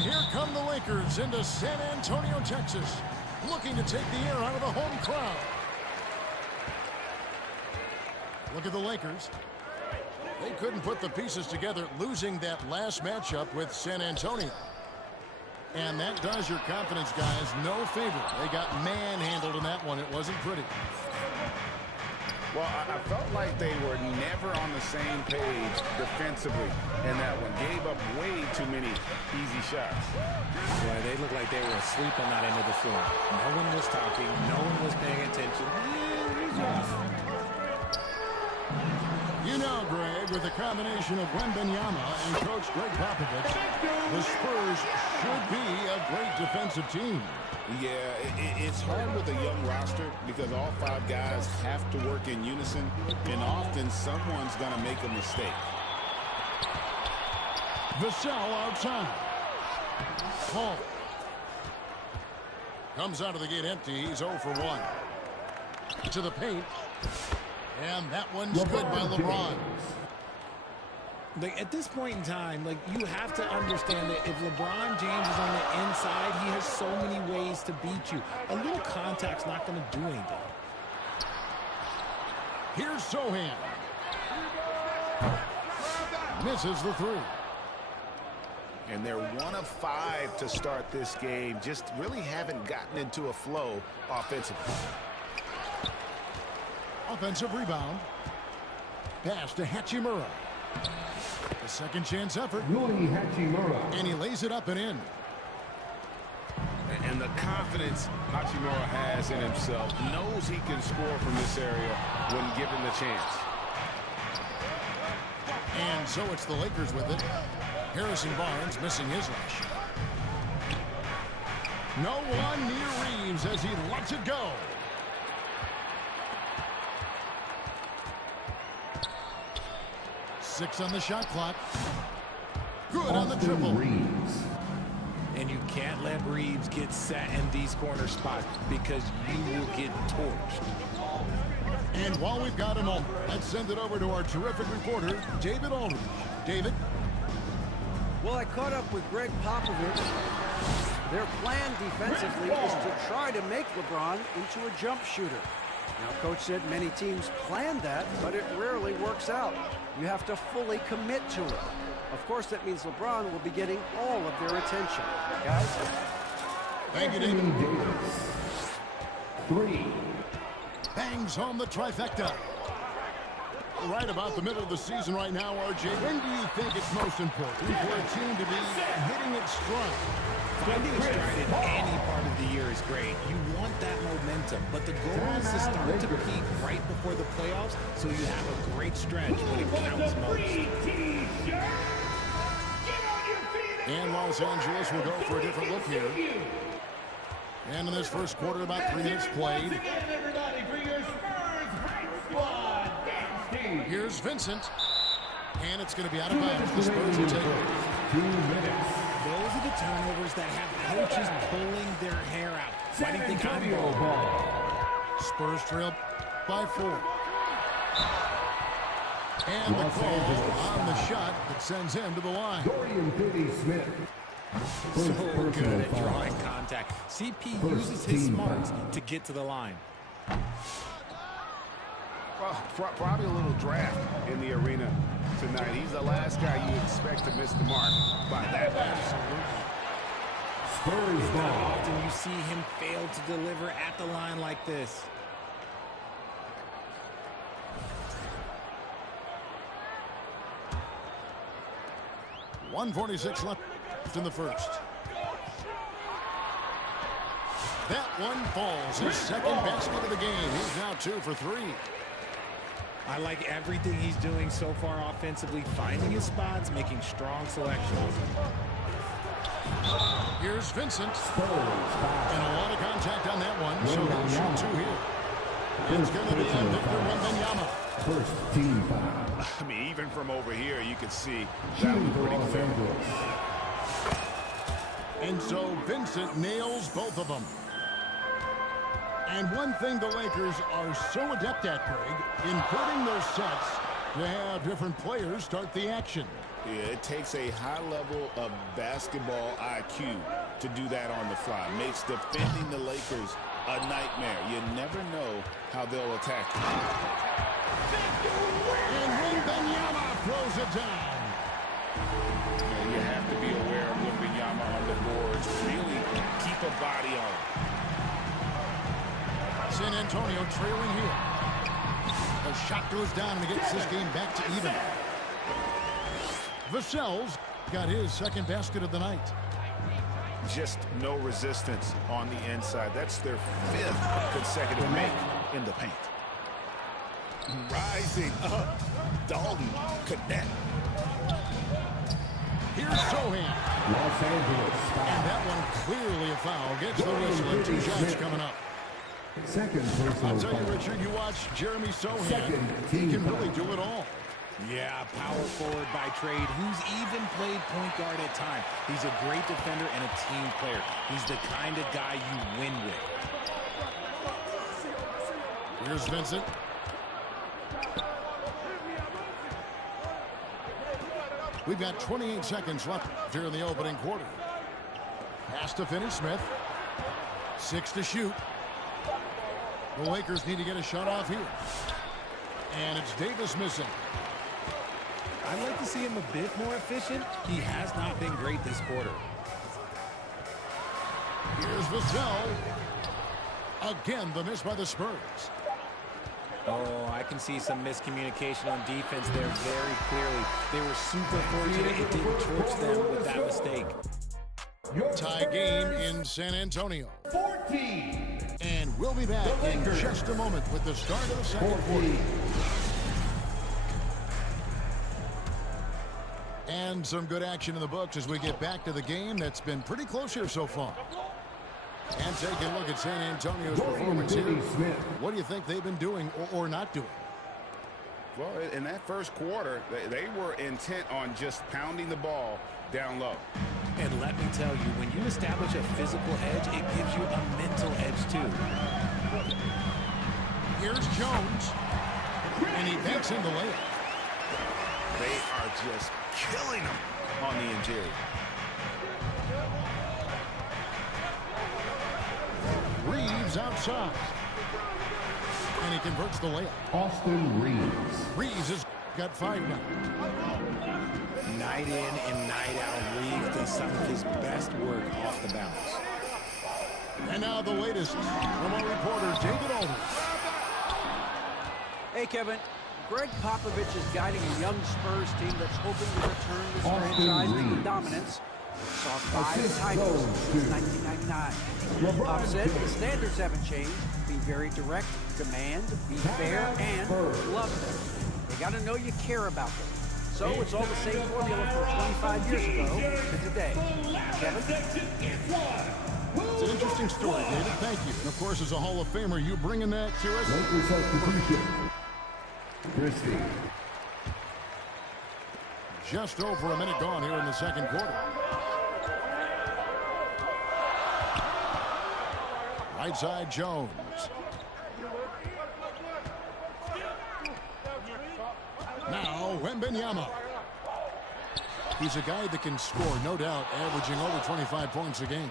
here come the Lakers into San Antonio, Texas, looking to take the air out of the home crowd. Look at the Lakers. They couldn't put the pieces together, losing that last matchup with San Antonio. And that does your confidence, guys, no favor. They got manhandled in that one. It wasn't pretty. Well, I felt like they were never on the same page defensively in that one. Gave up way too many easy shots. Yeah, they looked like they were asleep on that end of the floor. No one was talking. No one was paying attention. You know, Greg, with the combination of Wembanyama and Coach Greg Popovich, the Spurs should be a great defensive team. Yeah, it's hard with a young roster because all 5 guys have to work in unison, and often someone's going to make a mistake. Vassell outside. Paul comes out of the gate empty. He's 0 for 1. To the paint. And that one's good by LeBron. Like, at this point in time, like, you have to understand that if LeBron James is on the inside, he has so many ways to beat you. A little contact's not going to do anything. Here's Sohan. Misses the 3. And they're 1 of 5 to start this game. Just really haven't gotten into a flow offensively. Offensive rebound. Pass to Hachimura. A second chance effort. And he lays it up and in. And the confidence Hachimura has in himself, knows he can score from this area when given the chance. And so it's the Lakers with it. Harrison Barnes missing his last shot. No one near Reeves as he lets it go. Six on the shot clock. Good on the triple. And you can't let Reeves get set in these corner spots because you will get torched. And while we've got a moment, let's send it over to our terrific reporter, David Aldridge. David? Well, I caught up with Greg Popovich. Their plan defensively is to try to make LeBron into a jump shooter. Now, Coach said many teams plan that, but it rarely works out. You have to fully commit to it. Of course, that means LeBron will be getting all of their attention. Guys? Thank you, David. 3. Bangs home the trifecta. Right about the middle of the season right now, RJ. When do you think it's most important for a team to be hitting its stride? Finding a stride in any part of the year is great. You want that momentum, but the goal is to start to peak right before the playoffs so you have a great stretch when it counts most. And Los Angeles will go for a different look here. And in this first quarter, about 3 minutes played. Here's Vincent. And it's going to be out of bounds. The Spurs will take it. 2 minutes. Those are the turnovers that have coaches pulling their hair out. Why do you think I'm ball? Spurs trail by 4. And the call on the shot that sends him to the line. So good at drawing contact. CP uses his smarts to get to the line. Well, probably a little draft in the arena tonight. He's the last guy you expect to miss the mark by that much. How often you see him fail to deliver at the line like this? .146 left in the first. That one falls. His second basket of the game. He's now 2 for 3. I like everything he's doing so far offensively, finding his spots, making strong selections. Here's Vincent. And a lot of contact on that one, so he'll shoot 2 here. It's going to be a Victor Wembanyama. First team foul. I mean, even from over here, you can see that was pretty clear. And so Vincent nails both of them. And one thing the Lakers are so adept at, Greg, in putting those sets to have different players start the action. Yeah, it takes a high level of basketball IQ to do that on the fly. Makes defending the Lakers a nightmare. You never know how they'll attack you. And Wembanyama throws it down. Yeah, you have to be aware of Wembanyama on the boards. Really keep a body on him. San Antonio trailing here. The shot goes down and it gets this game back to even. Vassell's got his second basket of the night. Just no resistance on the inside. That's their 5th consecutive make in the paint. Rising up, Dalton connect. Here's Sohan. Los Angeles And foul. that one clearly a foul. Gets the whistle and 2 shots coming up. Second I'll personal tell you, foul. Richard, you watch Jeremy Sohan. Second He team can foul. really do it all. Yeah, power forward by trade, who's even played point guard at times. He's a great defender and a team player. He's the kind of guy you win with. Here's Vincent. We've got 28 seconds left here in the opening quarter. Has to finish Smith. 6 to shoot. The Lakers need to get a shot off here. And it's Davis missing. I'd like to see him a bit more efficient. He has not been great this quarter. Here's Vassell. Again, the miss by the Spurs. Oh, I can see some miscommunication on defense there very clearly. They were super fortunate it didn't torch them with that mistake. Tie game in San Antonio. 14. And we'll be back in just a moment with the start of the second quarter. And some good action in the books as we get back to the game that's been pretty close here so far. And taking a look at San Antonio's performance here. Smith. What do you think they've been doing or not doing? Well, in that first quarter, they were intent on just pounding the ball down low. And let me tell you, when you establish a physical edge, it gives you a mental edge too. Here's Jones. And he banks in the layup. They are just killing them on the interior. Reeves outside. And he converts the layup. Austin Reeves. Reeves has got 5 now. Night in and night out, Reeves does some of his best work off the bounce. And now the latest from our reporter, David Aldridge. Hey, Kevin. Greg Popovich is guiding a young Spurs team that's hoping to return this Austin franchise to Reeves. dominance. Saw 5 Assist titles goes since to 1999. LeBron Pop said the James. standards haven't changed. Be very direct, demand, be fair, and Spurs. love them. They got to know you care about them. So it's all the same formula from 25 years ago to today. Kevin? It's an interesting story, David. Thank you. And, of course, as a Hall of Famer, you bringing that to us. Lakers substitution. Christie. Just over a minute gone here in the second quarter. Right side, Jones. Now, Wembanyama. He's a guy that can score, no doubt, averaging over 25 points a game.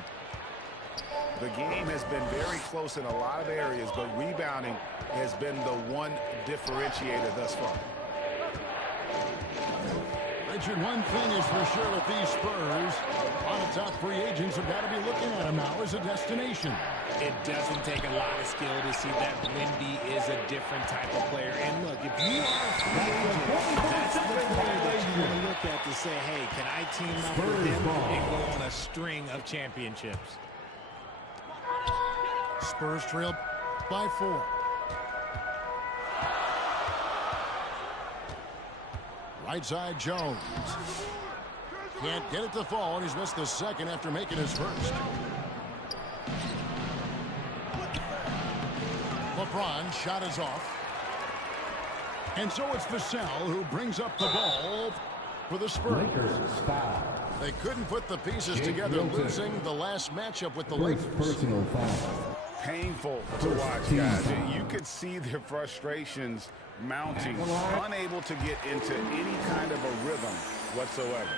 The game has been very close in a lot of areas, but rebounding has been the one differentiator thus far. Richard, one thing is for sure with these Spurs, a lot of top free agents have got to be looking at them now as a destination. It doesn't take a lot of skill to see that Wemby is a different type of player. And look, if you are a free agent, that's the player that you want to look at to say, hey, can I team up with him and go on a string of championships? Spurs trail by 4. Right side, Jones. Can't get it to fall, and he's missed the second after making his first. LeBron shot is off. And so it's Vassell who brings up the ball for the Spurs. Lakers foul. They couldn't put the pieces Jake together, Milton. losing the last matchup with the First Lakers. personal foul. Painful to watch, guys. You could see their frustrations mounting, unable to get into any kind of a rhythm whatsoever.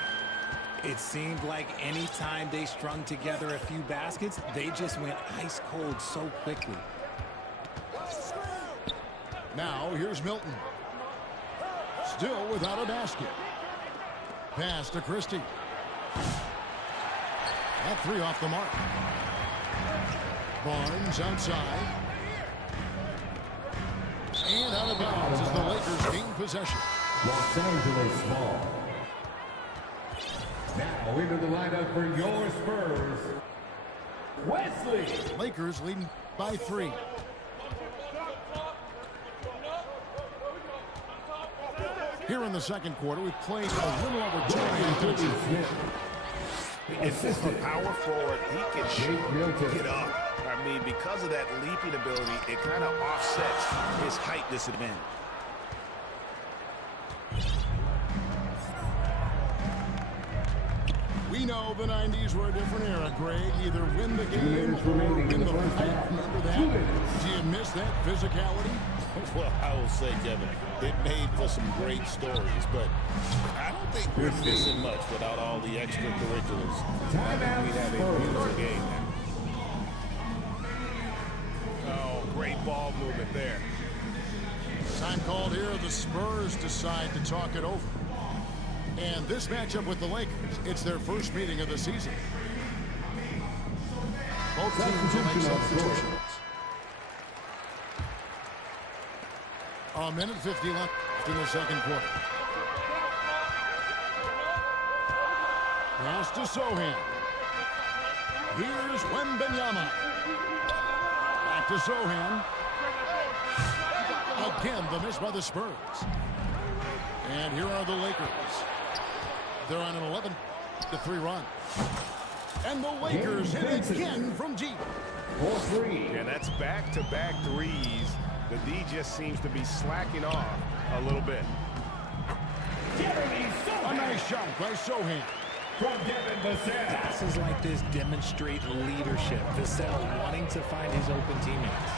It seemed like any time they strung together a few baskets, they just went ice cold so quickly. Now here's Milton. Still without a basket. Pass to Christie. That three off the mark. Barnes outside. And out of bounds as the Lakers gain possession. Los Angeles ball. Now into the lineup for your Spurs, Wesley. Lakers leading by 3. Here in the second quarter, we've played a little over 2 minutes. It's just a power forward. He can get up. I mean, because of that leaping ability, it kind of offsets his height disadvantage. We know the 90s were a different era, Greg. Either win the game or win the fight. Remember that? Do you miss that physicality? Well, I will say, Kevin, it made for some great stories, but I don't think we're missing much without all the extracurriculars. I think we'd have a beautiful game now. Oh, great ball movement there. Time called here. The Spurs decide to talk it over. And this matchup with the Lakers, it's their first meeting of the season. Both teams will make substitutions. A minute 50 left in the second quarter. Pass to Sohan. Here's Wembanyama. Back to Sohan. Again, the miss by the Spurs. And here are the Lakers. They're on an 11-3 run. And the Lakers hit again from deep. For 3. And that's back-to-back threes. The D just seems to be slacking off a little bit. A nice shot by Sohan. From Devin Vassell. Passes like this demonstrate leadership. Vassell wanting to find his open teammates.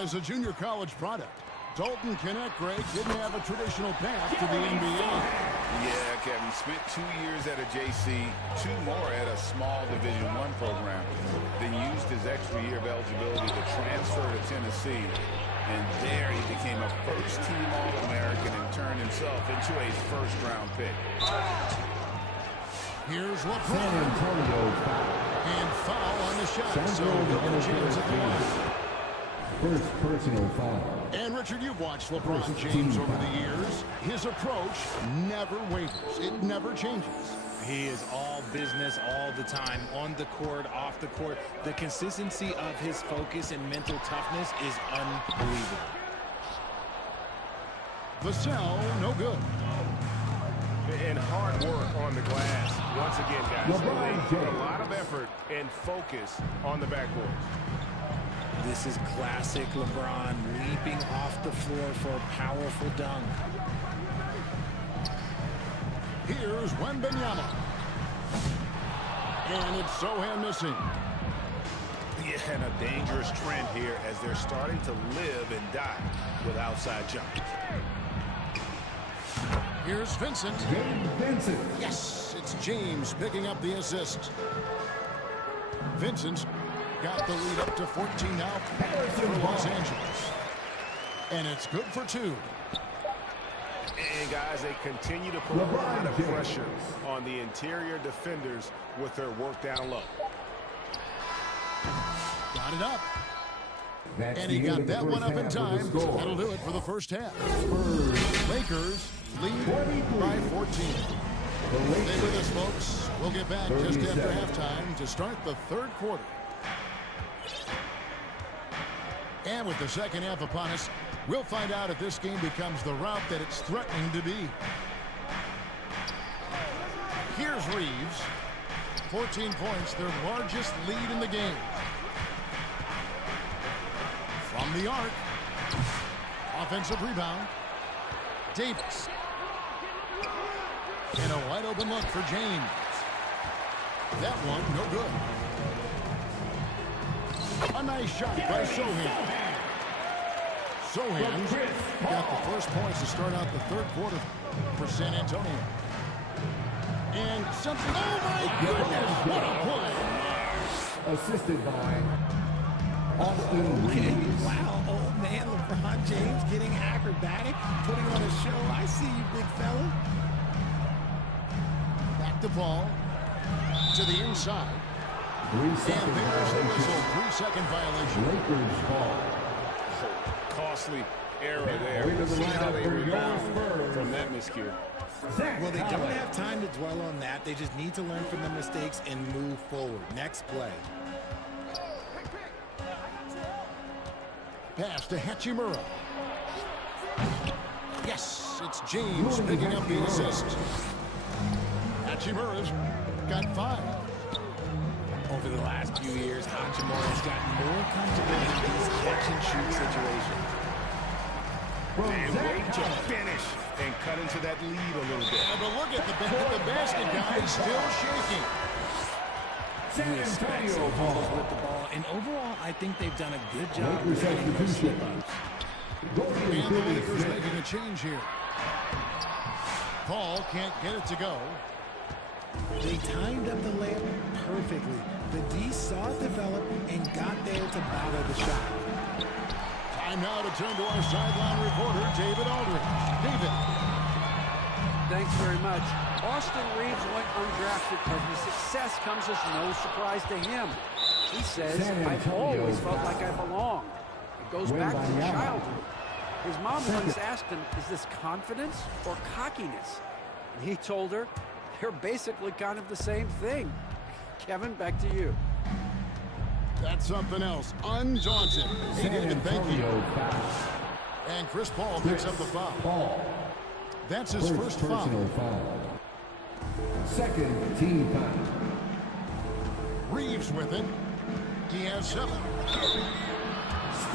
As a junior college product, Dalton Kennett, Greg, didn't have a traditional path to the NBA. Yeah, Kevin, spent 2 years at a JC, 2 more at a small Division I program, then used his extra year of eligibility to transfer to Tennessee. And there he became a first-team All-American and turned himself into a first-round pick. Here's LeBron. San Antonio foul. And foul on the shot. San So Antonio no chance at the line. First personal foul. And Richard, you've watched LeBron James over the years. His approach never wavers. It never changes. He is all business all the time, on the court, off the court. The consistency of his focus and mental toughness is unbelievable. Vassell, no good. And hard work on the glass. Once again, guys, LeBron they put a James. lot of effort and focus on the backboard. This is classic LeBron, leaping off the floor for a powerful dunk. Here's Wembanyama. And it's Sohan missing. Yeah, and a dangerous trend here as they're starting to live and die with outside jumpers. Here's Vincent. James Vincent. Yes, it's James picking up the assist. Vincent's got the lead up to 14 now for Los Angeles. And it's good for 2. And guys, they continue to put a lot of pressure on the interior defenders with their work down low. Got it up. That's And he the end got of the that first one up in half of the time. score. That'll do it for the first half. Spurs. Lakers lead 23. by 14. The Stay Lakers. with us, folks. We'll get back just after 37. halftime to start the third quarter. And with the second half upon us, we'll find out if this game becomes the route that it's threatening to be. Here's Reeves. 14 points, their largest lead in the game. From the arc. Offensive rebound. Davis. And a wide open look for James. That one, no good. A nice shot by Sohan. Sohan got the first points to start out the third quarter for San Antonio. And something, oh my goodness, what a play. Assisted by Austin Reeves. Wow, old man LeBron James getting acrobatic, putting on a show. I see you, big fella. Back to Paul. To the inside. 3 second And there's the violation. whistle. 3-second violation. Lakers ball. Costly error there. Way to the See how lineup they for your rebound Spurs. from that miscue. Well, they don't have time to dwell on that. They just need to learn from their mistakes and move forward. Next play. Pass to Hachimura. Yes, it's James picking up the assist. Hachimura's got 5. Over the last few years, Hachimura's gotten more comfortable in these catch-and-shoot situations. And wait to finish and cut into that lead a little bit. Yeah, but look at the basket, guys, still shaking. San You expect Antonio some ball. fumbles with the ball, and overall, I think they've done a good job Lakers preventing those substitution. slip-ups. Dorian And the Lakers Finney-Smith. making a change here. Paul can't get it to go. They timed up the layup perfectly. The D saw it develop and got there to bother the shot. Time now to turn to our sideline reporter, David Aldridge. David. Thanks very much. Austin Reeves went undrafted, but his success comes as no surprise to him. He says, San I've Antonio always felt foul. like I belong. It goes Win back by to Yama. childhood. His mom once asked him, is this confidence or cockiness? And he told her, they're basically kind of the same thing. Kevin, back to you. That's something else. Undaunted. Hey, San David, thank you. Antonio foul. And Chris Paul picks up the foul. Ball. That's his first foul. personal foul. Second team foul. Reeves with it. He has 7.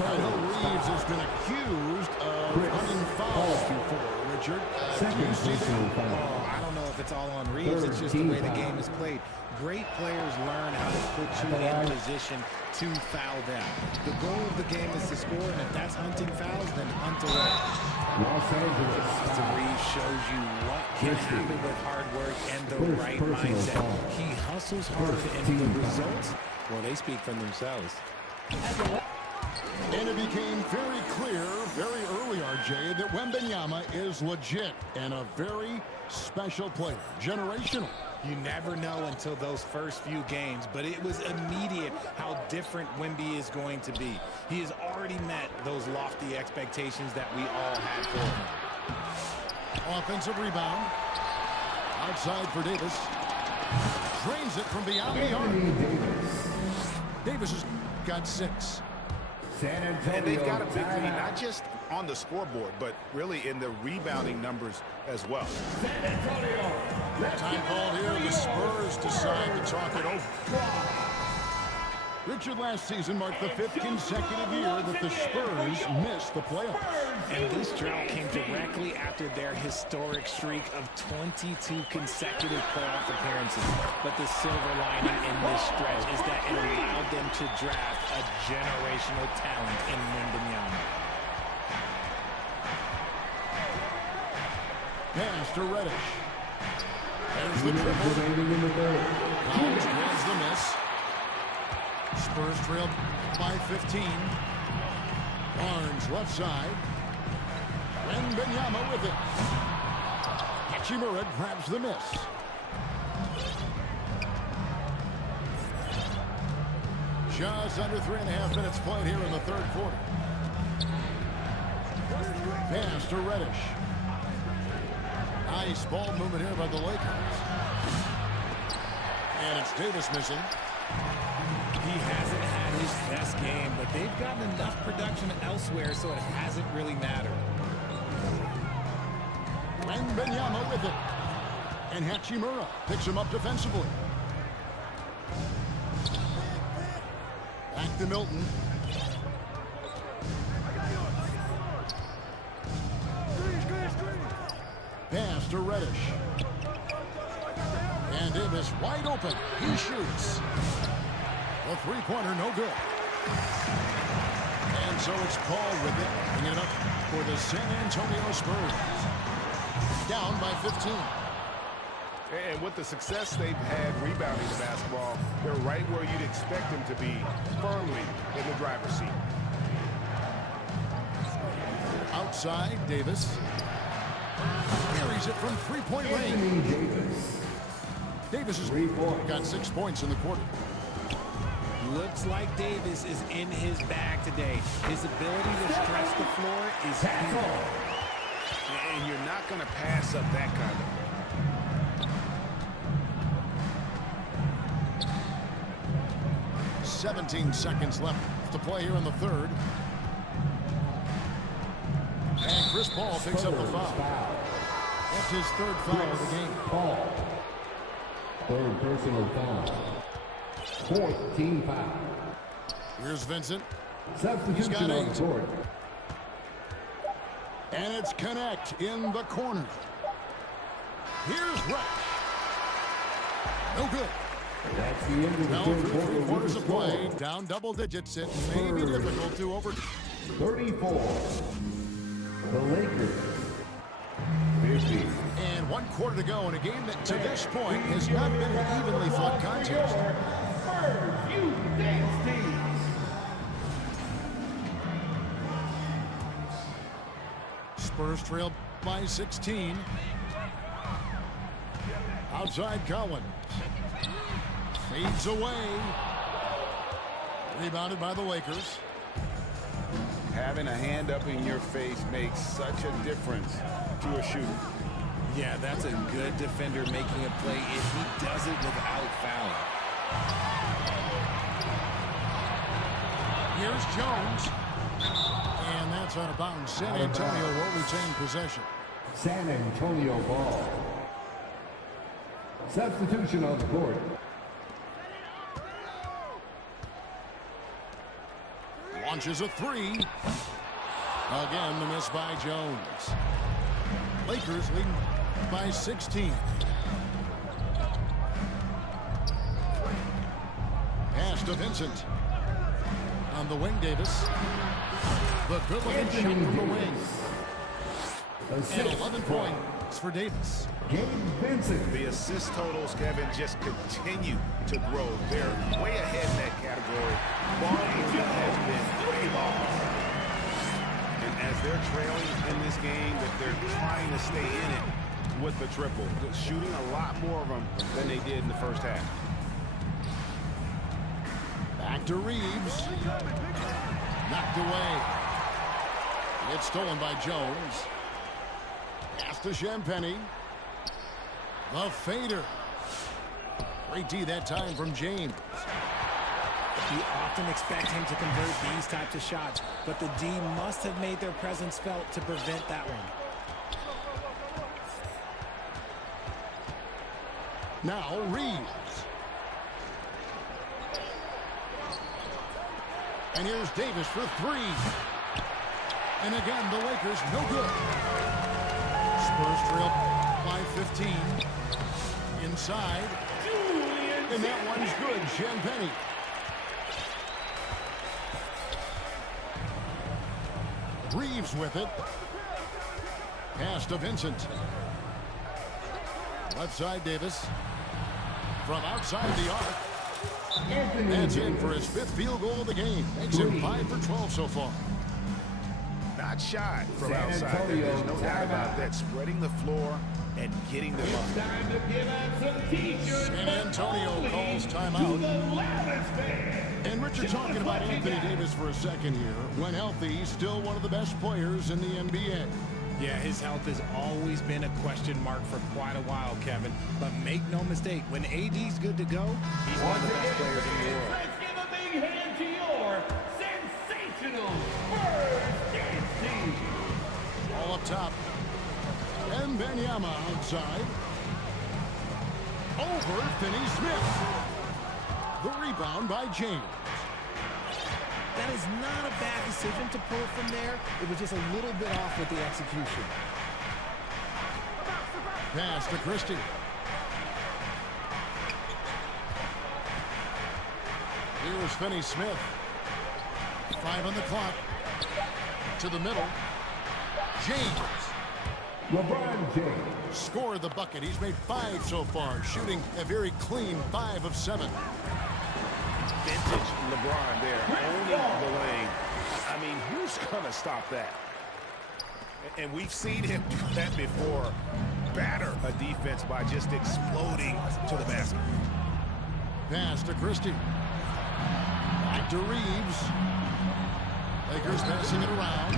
I know Reeves has been accused of running fouls before, Richard. Do Second you see personal that? foul. Oh, I don't know if it's all on Reeves. It's just the way the game is played. Great players learn how to put you in position to foul them. The goal of the game is to score, and if that's hunting fouls, then hunt away. Los Angeles Austin foul. Reeves shows you what can happen with hard work and the First right personal mindset. foul. He hustles hard, First and team the foul. results, well, they speak for themselves. And it became very clear, very early, RJ, that Wembanyama is legit and a very special player. Generational. You never know until those first few games, but it was immediate how different Wemby is going to be. He has already met those lofty expectations that we all had for him. Offensive rebound. Outside for Davis. Drains it from beyond the arc. Anthony Davis. Davis has got 6. San Antonio. And they've got a big lead, timeout. not just on the scoreboard, but really in the rebounding numbers as well. San Antonio. Time called here. The Spurs decide to talk it over. Richard, last season marked the 5th consecutive year that the Spurs missed the playoffs. And this drought came directly after their historic streak of 22 consecutive playoff appearances. But the silver lining in this stretch is that it allowed them to draft a generational talent in Wembanyama. Pass to Reddish. There's the 2 minutes triple. remaining in the third. Collins grabs the miss. Spurs trail by 15. Barnes left side. Wembanyama with it. Hachimura grabs the miss. Just under 3.5 minutes played here in the third quarter. Pass to Reddish. Nice ball movement here by the Lakers. And it's Davis missing. He hasn't had his best game, but they've gotten enough production elsewhere, so it hasn't really mattered. Wembanyama with it. And Hachimura picks him up defensively. Back to Milton. Pass to Reddish. And Davis wide open. He shoots. The three-pointer no good. And so it's Paul with it, bringing it up for the San Antonio Spurs. down by 15. And with the success they've had rebounding the basketball, they're right where you'd expect them to be, firmly in the driver's seat. Outside, Davis. Carries it from three-point range. Davis has got 6 points in the quarter. Looks like Davis is in his bag today. His ability to stretch the floor is huge. And you're not going to pass up that kind of. 17 seconds left to play here in the third. And Chris Paul picks up the foul. That's his third foul of the game. Paul. Third personal foul. 4th team foul. Here's Vincent. Substitution on the court. And it's Connect in the corner. Here's Rush. No good. That's the end of the Now third through quarter. 3 quarters of Score. play, down double digits. It may be difficult to over. 34. The Lakers. 50. And 1 quarter to go in a game that to this point has not been an evenly fought contest. Spurs United States. Spurs trail by 16. Outside Collins. Fades away. Rebounded by the Lakers. Having a hand up in your face makes such a difference to a shooter. Yeah, that's a good defender making a play if he does it without fouling. Here's Jones. And that's out of bounds. San Antonio will retain possession. San Antonio ball. Substitution on the court. Launches a 3. Again, the miss by Jones. Lakers leading by 16. Pass to Vincent. On the wing, Davis. The good-looking shot from the wing. And 11 points for Davis. Gabe Vincent. The assist totals, Kevin, just continue to grow. They're way ahead in that category. Ball movement has been flawless. And as they're trailing in this game, that they're trying to stay in it with the triple. They're shooting a lot more of them than they did in the first half. Back to Reeves. Knocked away. It's stolen by Jones. Pass to Champagny. The fader. Great D that time from James. You often expect him to convert these types of shots, but the D must have made their presence felt to prevent that one. Now Reeves. And here's Davis for 3. And again, the Lakers no good. Spurs trail by 15. Inside. And that one's good. Champagny. Reeves with it. Pass to Vincent. Left side, Davis. From outside the arc. That's in for his 5th field goal of the game. Makes him 5 for 12 so far. Not shy from San outside. Antonio, There's no doubt about timeout. that. Spreading the floor and getting them up. Time to give out some t-shirts. San Antonio calls timeout. And Richard, talking about Anthony Davis for a second here. When healthy, he's still one of the best players in the NBA. Yeah, his health has always been a question mark for quite a while, Kevin. But make no mistake, when AD's good to go, he's one of the best players in the world. Let's give a big hand to your sensational Spurs dance team. All up top. And Benyama outside. Over Finney-Smith. The rebound by James. That is not a bad decision to pull from there. It was just a little bit off with the execution. Pass to Christie. Here's Finney-Smith. 5 on the clock. To the middle. James. LeBron James scored the bucket. He's made 5 so far, shooting a very clean 5 of 7. Vintage LeBron there, owning the lane. I mean, who's going to stop that? And we've seen him do that before. Batter a defense by just exploding to the basket. Pass to Christie. Back to Reeves. Lakers passing it around.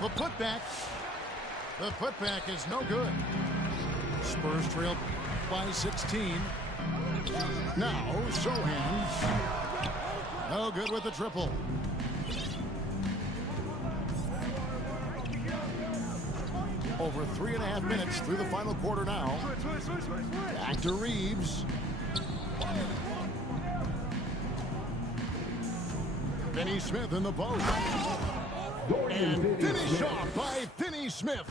The putback. The putback is no good. Spurs trail by 16. Now, Sohan. No good with the triple. Over 3.5 minutes through the final quarter now. Back to Reeves. Finney Smith in the post. And finish off by Finney Smith.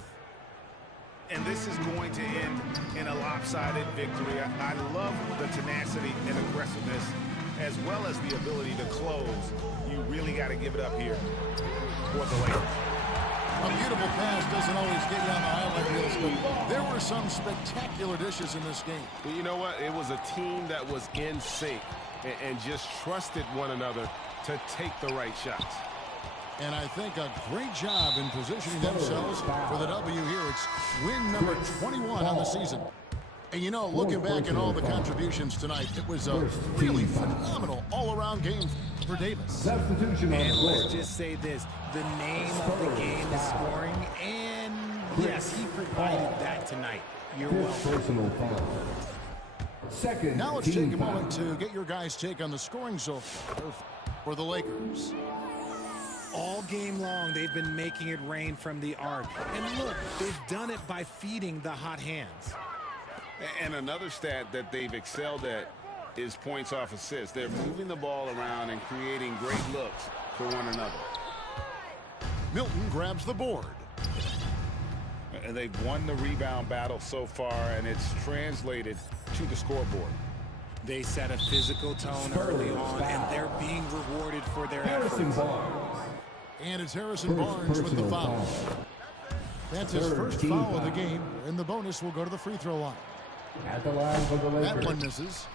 And this is going to end in a lopsided victory. I love the tenacity and aggressiveness, as well as the ability to close. You really got to give it up here for the Lakers. A beautiful pass doesn't always get you on the highlight reels, but there were some spectacular dishes in this game. Well, you know what? It was a team that was in sync and just trusted one another to take the right shots. And I think a great job in positioning themselves for the W here. It's win number 21 on the season. And you know, looking back at all the contributions tonight, it was a really phenomenal all-around game for Davis. And let's just say this, the name of the game is scoring, and yes, he provided that tonight. You're welcome. Now let's take a moment to get your guys' take on the scoring so far for the Lakers. All game long, they've been making it rain from the arc. And look, they've done it by feeding the hot hands. And another stat that they've excelled at is points off assists. They're moving the ball around and creating great looks for one another. Milton grabs the board. And they've won the rebound battle so far, and it's translated to the scoreboard. They set a physical tone early on, and they're being rewarded for their efforts. And it's Harrison Barnes with the foul. That's his first foul of the game, and the bonus will go to the free throw line. At the line for the Lakers. That one misses.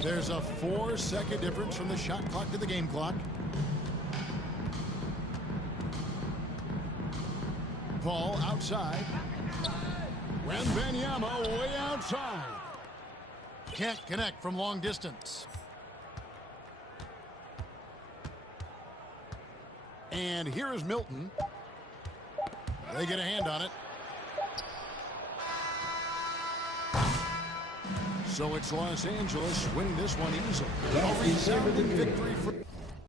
There's a 4-second difference from the shot clock to the game clock. Paul outside. Wembanyama way outside. Can't connect from long distance. And here is Milton. They get a hand on it. So it's Los Angeles winning this one easily. A resounding victory for